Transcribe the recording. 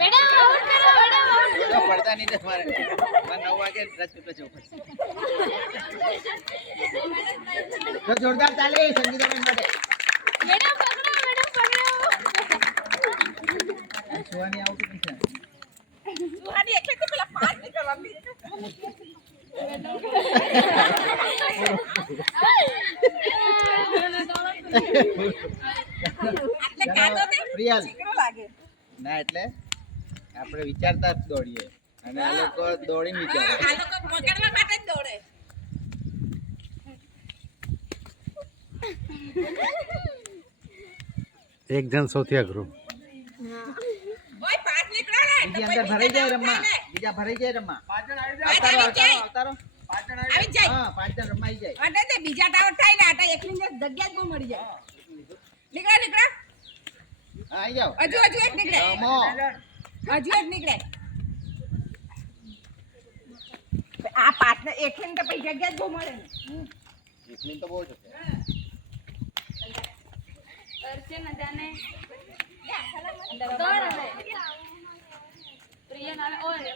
madam out કરો madam out કરો પડતા નહીં તમારે 9 વાગે રાજપીપળા જવું પડશે તો જોરદાર ચાલે સંગીતા બેન માટે મેડમ પકડો સુવાની આઉટ છે સુહાની એટલે તો પેલા 5 નીકળવાની એટલે કાતો ને પ્રિયલ ચીકરો લાગે ના એટલે આપણે વિચારતા જ દોડીએ અને આ લોકો દોડીને વિચારે આ લોકો પકડવા માટે જ દોડે એક જણ સૌથી અઘરું ઓય 5 નીકળો ને બીજી અંદર ભરાઈ જાય રમવા બીજા ભરાઈ જાય રમવા પાછળ આવી અવતારો જાય અવતારો આવી જાય હા 5 જણ રમાઈ જાય અટે તે બીજા ટાવર થાય ને આટા એકની જગ્યા જ બહુ મળી જાય નીકળો નીકળો હા આવી જાઓ હજુ એક નીકળે રમો હજુ એક નીકળે આ પાંચ ને એકની તો પછી જગ્યા જ બહુ મળે ને એકલી તો બહુ જ છે કરશે ન જાને દોડ હવે પ્રિય નાલે ઓય